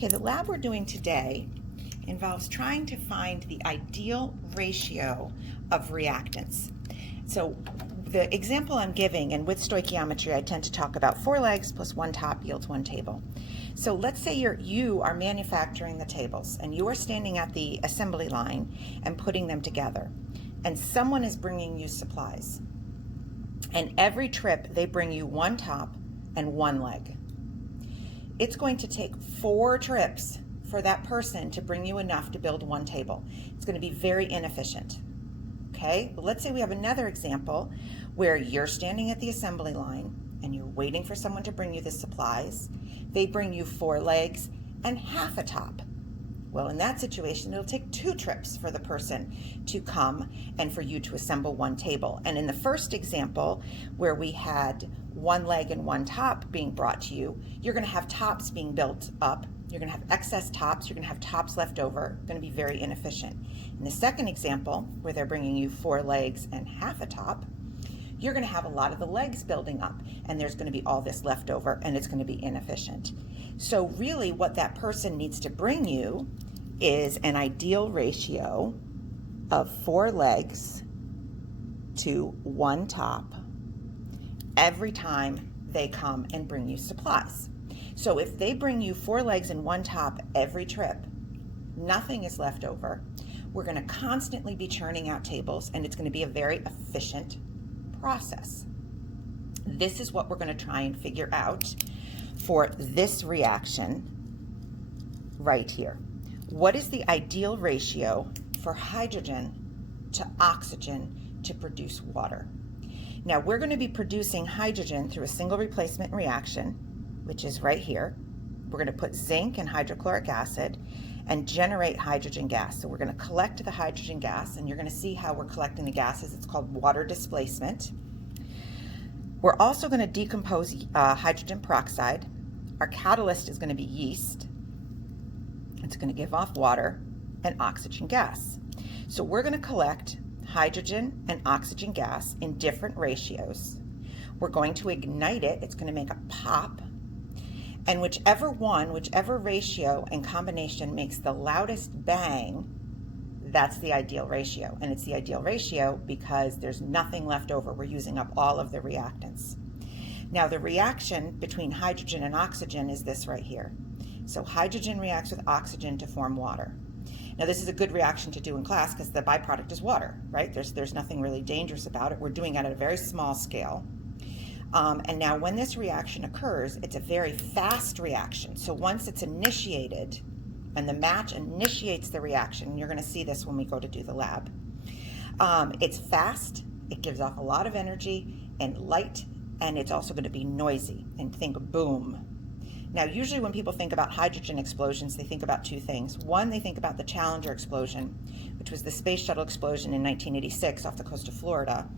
Okay, the lab we're doing today involves trying to find the ideal ratio of reactants. So the example I'm giving, and with stoichiometry I tend to talk about 4 legs plus 1 top yields 1 table. So let's say you are manufacturing the tables and you are standing at the assembly line and putting them together, and someone is bringing you supplies. And every trip they bring you 1 top and 1 leg. It's going to take 4 trips for that person to bring you enough to build 1 table. It's going to be very inefficient. Okay, well, let's say we have another example where you're standing at the assembly line and you're waiting for someone to bring you the supplies. They bring you 4 legs and half a top. Well, in that situation, it'll take 2 trips for the person to come and for you to assemble 1 table. And in the first example, where we had 1 leg and 1 top being brought to you, you're going to have tops being built up. You're going to have excess tops. You're going to have tops left over. Going to be very inefficient. In the second example, where they're bringing you 4 legs and half a top, you're going to have a lot of the legs building up, and there's going to be all this left over, and it's going to be inefficient. So really what that person needs to bring you is an ideal ratio of 4 legs to 1 top every time they come and bring you supplies. So if they bring you 4 legs and 1 top every trip, nothing is left over. We're going to constantly be churning out tables, and it's going to be a very efficient process. This is what we're going to try and figure out for this reaction right here. What is the ideal ratio for hydrogen to oxygen to produce water? Now, we're going to be producing hydrogen through a single replacement reaction, which is right here. We're going to put zinc and hydrochloric acid and generate hydrogen gas. So we're going to collect the hydrogen gas, and you're going to see how we're collecting the gases. It's called water displacement. We're also going to decompose hydrogen peroxide. Our catalyst is going to be yeast. It's going to give off water and oxygen gas. So we're going to collect hydrogen and oxygen gas in different ratios. We're going to ignite it. It's going to make a pop. And whichever ratio and combination makes the loudest bang, that's the ideal ratio. And it's the ideal ratio because there's nothing left over. We're using up all of the reactants. Now, the reaction between hydrogen and oxygen is this right here. So hydrogen reacts with oxygen to form water. Now, this is a good reaction to do in class because the byproduct is water, right? There's nothing really dangerous about it. We're doing it at a very small scale. And now when this reaction occurs, it's a very fast reaction. So once it's initiated and the match initiates the reaction, you're going to see this when we go to do the lab. It's fast, it gives off a lot of energy and light, and it's also going to be noisy, and think boom. Now, usually when people think about hydrogen explosions, they think about 2 things. One, they think about the Challenger explosion, which was the space shuttle explosion in 1986 off the coast of Florida.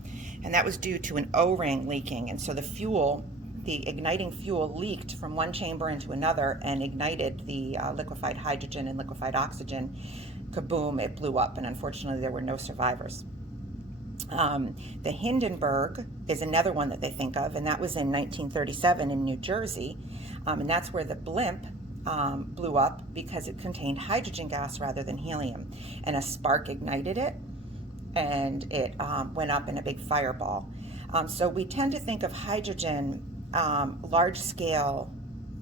And that was due to an O-ring leaking. And so the igniting fuel leaked from one chamber into another and ignited the liquefied hydrogen and liquefied oxygen. Kaboom, it blew up, and unfortunately there were no survivors. The Hindenburg is another one that they think of, and that was in 1937 in New Jersey. And that's where the blimp blew up because it contained hydrogen gas rather than helium. And a spark ignited it, and it went up in a big fireball. So we tend to think of hydrogen, large-scale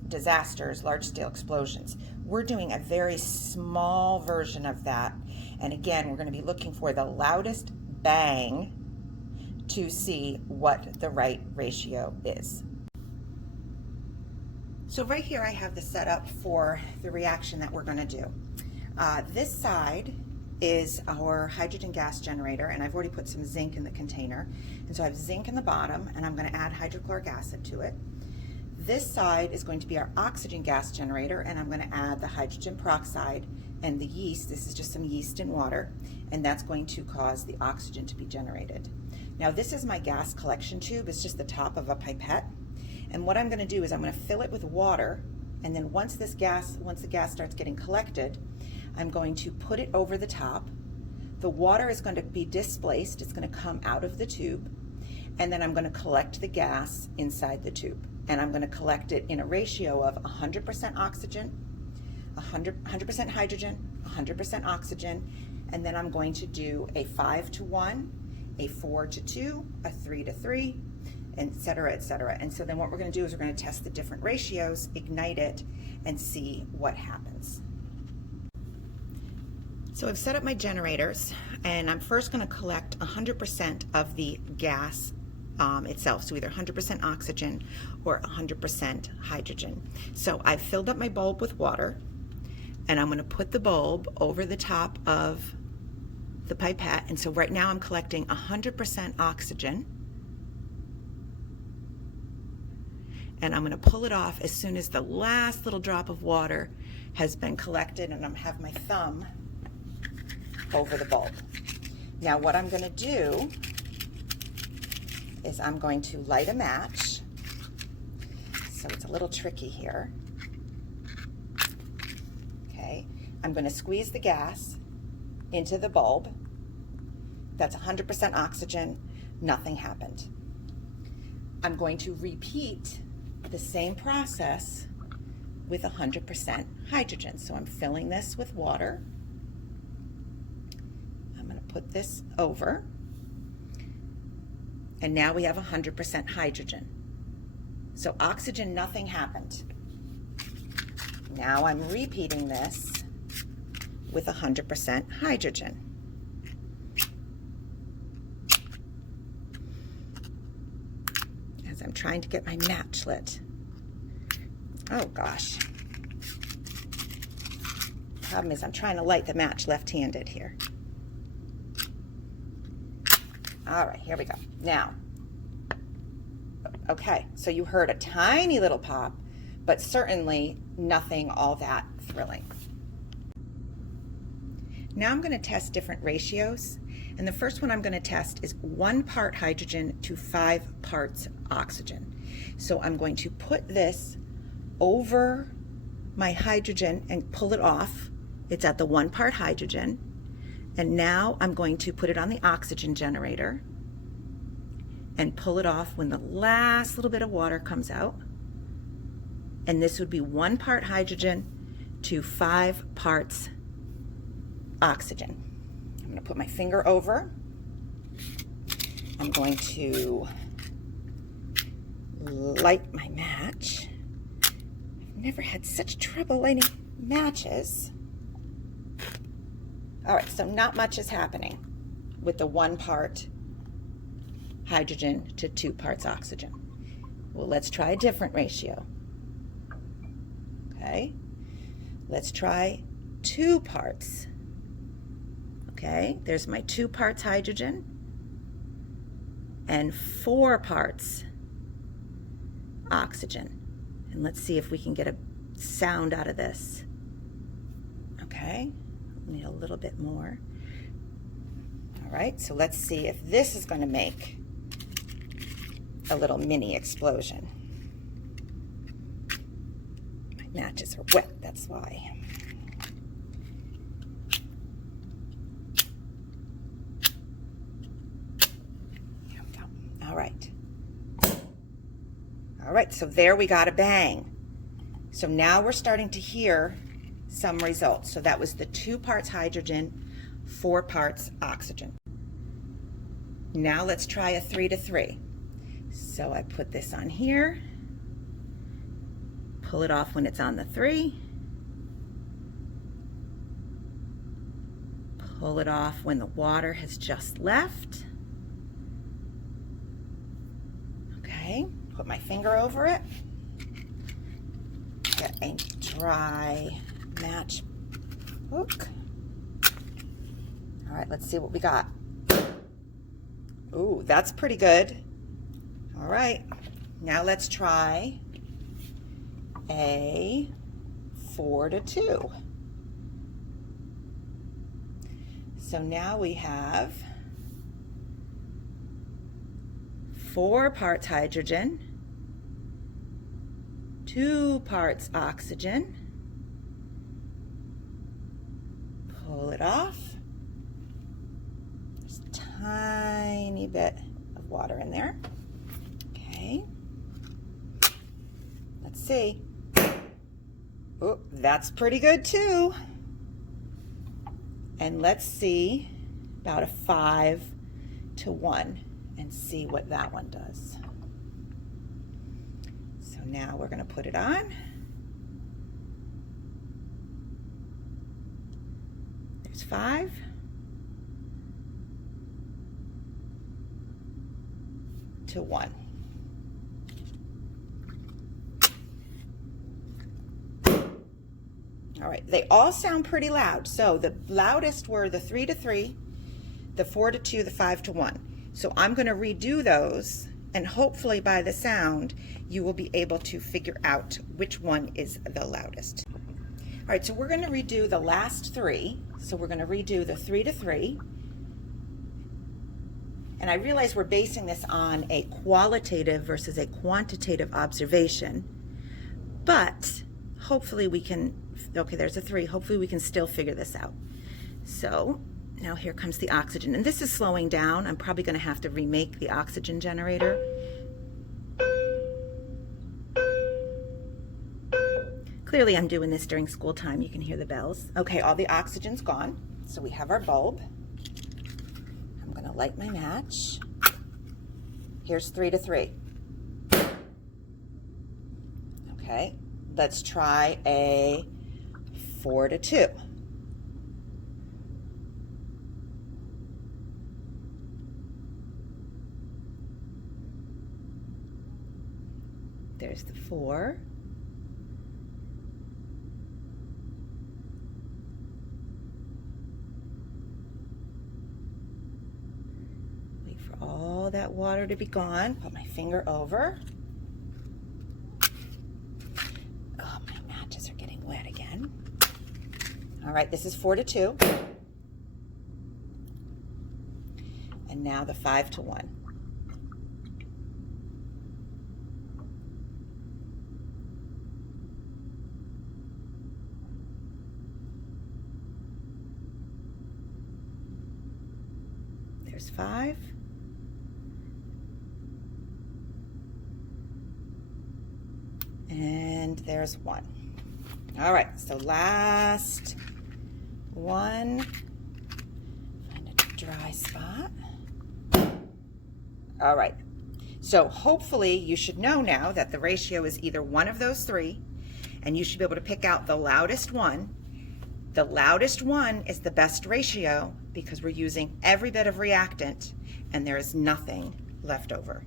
disasters, large-scale explosions. We're doing a very small version of that. And again, we're going to be looking for the loudest bang to see what the right ratio is. So right here I have the setup for the reaction that we're going to do. This side is our hydrogen gas generator, and I've already put some zinc in the container. And so I have zinc in the bottom, and I'm going to add hydrochloric acid to it. This side is going to be our oxygen gas generator, and I'm going to add the hydrogen peroxide and the yeast. This is just some yeast in water, and that's going to cause the oxygen to be generated. Now, this is my gas collection tube. It's just the top of a pipette. And what I'm going to do is I'm going to fill it with water, and then once the gas starts getting collected, I'm going to put it over the top. The water is going to be displaced. It's going to come out of the tube, and then I'm going to collect the gas inside the tube. And I'm going to collect it in a ratio of 100% oxygen, 100% hydrogen, 100% oxygen, and then I'm going to do a 5-to-1, a 4-to-2, a 3-to-3, etc., etc. And so then what we're going to do is we're going to test the different ratios, ignite it, and see what happens. So I've set up my generators, and I'm first going to collect 100% of the gas itself, so either 100% oxygen or 100% hydrogen. So I've filled up my bulb with water, and I'm going to put the bulb over the top of the pipette. And so right now I'm collecting 100% oxygen, and I'm going to pull it off as soon as the last little drop of water has been collected, and I'm have my thumb over the bulb. Now what I'm going to do is I'm going to light a match. So it's a little tricky here. Okay, I'm going to squeeze the gas into the bulb. That's 100% oxygen, nothing happened. I'm going to repeat the same process with 100% hydrogen. So I'm filling this with water. I'm going to put this over. And now we have 100% hydrogen. So oxygen, nothing happened. Now I'm repeating this with 100% hydrogen. As I'm trying to get my match lit. Oh gosh. Problem is I'm trying to light the match left-handed here. All right, here we go. Now, okay, so you heard a tiny little pop, but certainly nothing all that thrilling. Now I'm going to test different ratios, and the first one I'm going to test is 1 part hydrogen to 5 parts oxygen. So I'm going to put this over my hydrogen and pull it off. It's at the 1 part hydrogen. And now I'm going to put it on the oxygen generator and pull it off when the last little bit of water comes out. And this would be 1 part hydrogen to 5 parts oxygen. I'm going to put my finger over. I'm going to light my match. I've never had such trouble lighting matches. All right, so not much is happening with the 1 part hydrogen to 2 parts oxygen. Well, let's try a different ratio. Okay, let's try 2 parts. Okay, there's my 2 parts hydrogen and 4 parts oxygen. And let's see if we can get a sound out of this. Okay. Need a little bit more. All right, so let's see if this is going to make a little mini explosion. My matches are wet, that's why. There we go. All right. All right, so there we got a bang. So now we're starting to hear some results. So that was the 2 parts hydrogen, 4 parts oxygen. Now let's try a 3-to-3. So I put this on here, pull it off when it's on the 3, pull it off when the water has just left. Okay, put my finger over it, get a dry match hook. All right, let's see what we got. Ooh, that's pretty good. All right, now let's try a 4-to-2. So now we have 4 parts hydrogen, 2 parts oxygen. Pull it off. There's a tiny bit of water in there. Okay. Let's see. Oh, that's pretty good too. And let's see about a 5 to 1 and see what that one does. So now we're going to put it on. There's 5. To 1. All right, they all sound pretty loud. So the loudest were the 3 to 3, the 4 to 2, the 5 to 1. So I'm going to redo those, and hopefully by the sound, you will be able to figure out which one is the loudest. All right, so we're going to redo the last 3. So we're going to redo the 3 to 3. And I realize we're basing this on a qualitative versus a quantitative observation, but hopefully we can, okay, there's a 3. Hopefully we can still figure this out. So now here comes the oxygen, and this is slowing down. I'm probably going to have to remake the oxygen generator. Clearly I'm doing this during school time. You can hear the bells. Okay, all the oxygen's gone. So we have our bulb. I'm going to light my match. Here's 3 to 3. Okay, let's try a 4 to 2. There's the 4. Wait for all that water to be gone. Put my finger over. Oh, my matches are getting wet again. All right, this is 4 to 2. And now the 5 to 1. There's 5. And there's 1. All right, so last one. Find a dry spot. All right, so hopefully you should know now that the ratio is either one of those 3, and you should be able to pick out the loudest one. The loudest one is the best ratio because we're using every bit of reactant and there is nothing left over.